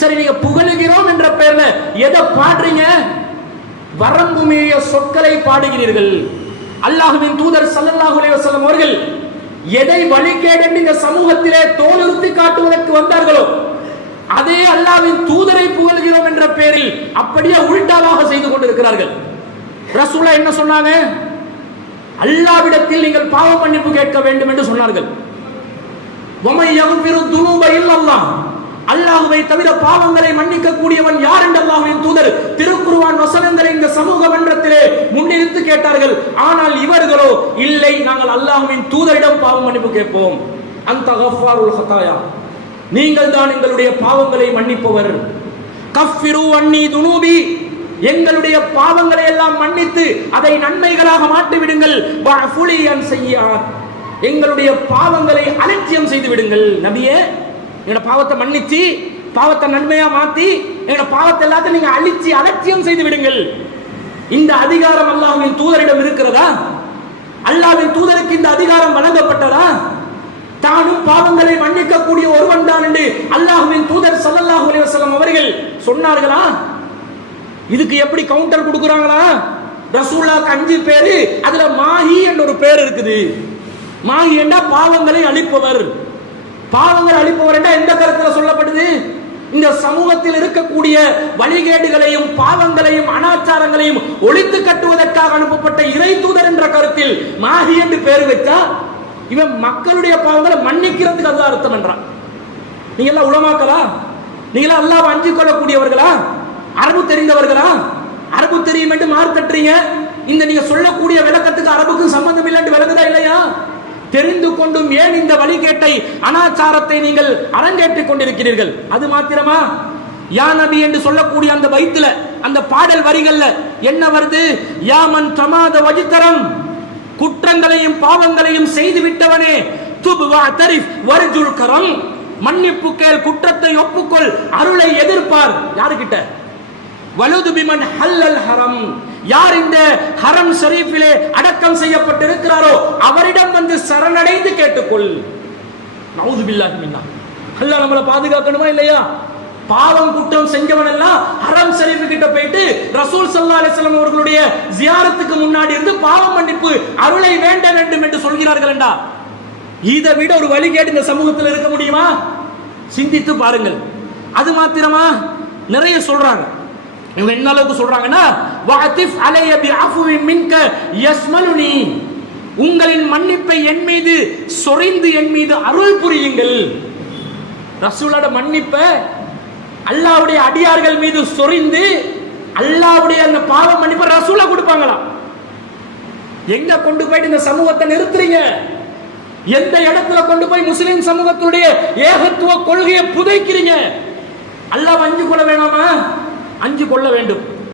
சரி நீங்க புகழுகிறோம் என்ற பெயர்ல எதை பாடுறீங்க? வரம்பு மீறிய சொற்களை பாடுகிறீர்கள். அல்லாஹுவின் தூதர் சல்லல்லாஹு அலைஹி வஸல்லம் அவர்கள் எதை வழிகேடு இந்த சமூகத்திலே தோலுறுத்தி காட்டுவதற்கு வந்தார்களோ அதே அல்லாஹ்வின் தூதரை புகழ்கிறோம் என்ற பெயரில் அப்படியே உள்டாவாக செய்து கொண்டிருக்கிறார்கள். ரசூலா என்ன சொன்னாங்க? அல்லாவிடத்தில் நீங்கள் பாவ மன்னிப்பு கேட்க வேண்டும் என்று சொன்னார்கள். அல்லாஹுவை தவிர பாவங்களை மன்னிக்க கூடியவன் யார் என்று அல்லாஹுவின் தூதர் திருக்குருவான் வசனங்களை இந்த சமூக மன்றத்திலே முன்னிறுத்து கேட்டார்கள். ஆனால் இவர்களோ இல்லை நாங்கள் அல்லாஹுவின் தூதரிடம் பாவம் மன்னிப்பு கேட்போம். அந்த கஃபாருல் ஹதாயா நீங்கள் தான் எங்களுடைய பாவங்களை மன்னிப்பவர். கஃபிரு அன்னி துனூபி. எங்களுடைய பாவங்களை எல்லாம் மன்னித்து அதை நன்மைகளாக மாற்றி விடுங்கள் செய்யார் எங்களுடைய பாவங்களை அலட்சியம் செய்து விடுங்கள் நபியே என்னோட பாவத்தை மன்னிச்சு பாவத்தை நன்மையா மாத்தி என்னோட பாவத்தை எல்லாத்தையும் நீங்க அழிச்சு அலட்சியம் செய்து விடுங்கள். இந்த அதிகாரம் அல்லாஹின் தூதரிடம் இருக்கிறதா? அல்லாவின் தூதருக்கு இந்த அதிகாரம் வழங்கப்பட்டதா? தானும் பாவங்களை மன்னிக்கக்கூடிய ஒருவன் தான் என்று அல்லாஹுவின் தூதர் ஸல்லல்லாஹு அலைஹி அவர்கள் சொன்னார்களா? இதுக்கு எப்படி கவுண்டர் கொடுக்குறாங்களா? ரசூல்லாக்கு அஞ்சு பேரு அதுல மாஹி என்ற ஒரு பேர் இருக்குது. மாஹி என்றா பாவங்களை அழிப்பவர். பாவங்கள் அழிப்பவர் என்றா எந்த கருத்துல சொல்லப்படுது? இந்த சமூகத்தில் இருக்கக்கூடிய வழிகேடுகளையும் பாவங்களையும் அனாச்சாரங்களையும் ஒழித்து கட்டுவதற்காக அனுப்பப்பட்ட இறை தூதர் என்ற கருத்தில் மாஹி என்று பேர் வச்சா இவன் மக்களுடைய பாவங்களை மன்னிக்கிறதுக்கு அதுதான் அர்த்தம் என்றான். நீங்க எல்லாம் உளமாக்கலா நீங்க எல்லாம் அல்லாஹ் அஞ்சு கொள்ளக்கூடியவர்களா? அரபு தெரிந்தவர்களா? அரபு தெரியும் என்று மாறு தட்டுறீங்க இந்த நீங்க சொல்லக்கூடிய விளக்கத்துக்கு அரபுக்கும் சம்பந்தம் இல்லைன்னு விளங்குதா இல்லையா? தெரிந்து கொண்டும் ஏன் இந்த வழிகேட்டை அனாச்சாரத்தை நீங்கள் அரங்கேற்றிக் கொண்டிருக்கிறீர்கள்? அது மாத்திரமா? யா நபி என்று சொல்லக்கூடிய அந்த வயிற்றுல அந்த பாடல் வரிகள்ல என்ன வருது? யாமன் பிரமாத வஜித்தரம் குற்றங்களையும் பாவங்களையும் செய்து விட்டவனே துபுவா தரிஃப் வருஜுல் கரம். மன்னிப்பு கேள் குற்றத்தை ஒப்புக்கொள் அருளை எதிர்ப்பார். யாருகிட்ட வலுது பிமன் ஹல்லல் ஹரம். யார் இந்த ஹரம் ஷரீஃபிலே அடக்கம் செய்யப்பட்டிருக்கிறாரோ அவரிடம் வந்து சரணடைந்து கேட்டுக்கொள். நவுது பில்லாஹி மின்னா. அல்லாஹ் நம்மளை பாதுகாக்கணுமா இல்லையா? பாவம் குற்றம் செஞ்சவன் எல்லாம் ஹரம் ஷரீஃப் கிட்ட போயிட்டு ரசூல் ஸல்லல்லாஹு அலைஹி வஸல்லம் அவர்களுடைய ஜியாரத்துக்கு முன்னாடி இருந்து பாவம் மன்னிப்பு அருளை வேண்ட வேண்டும் என்று சொல்கிறார்கள் என்றா இதை விட ஒரு வழிகேடு இந்த சமூகத்தில் இருக்க முடியுமா? சிந்தித்து பாருங்கள். அது மாத்திரமா? நிறைய சொல்றாங்க. இவங்க என்ன அளவுக்கு சொல்றாங்கன்னா வாத்திஃப் அலைய பி மின்க யஸ்மலுனி. உங்களின் மன்னிப்பை என் மீது சொரிந்து என் மீது அருள் புரியுங்கள். ரசூலோட மன்னிப்பை அல்லாவுடைய அடியார்கள் மீது சொரிந்து அல்லாவுடைய அந்த பாவ மன்னிப்பை ரசூலா கொடுப்பாங்களாம். எங்க கொண்டு போயிட்டு இந்த சமூகத்தை நிறுத்துறீங்க? எந்த இடத்துல கொண்டு போய் முஸ்லிம் சமூகத்துடைய ஏகத்துவ கொள்கையை புதைக்கிறீங்க? அல்லாஹ் வஞ்சி கொள்ள வேணாமா? அஞ்சு கொள்ள வேண்டும்.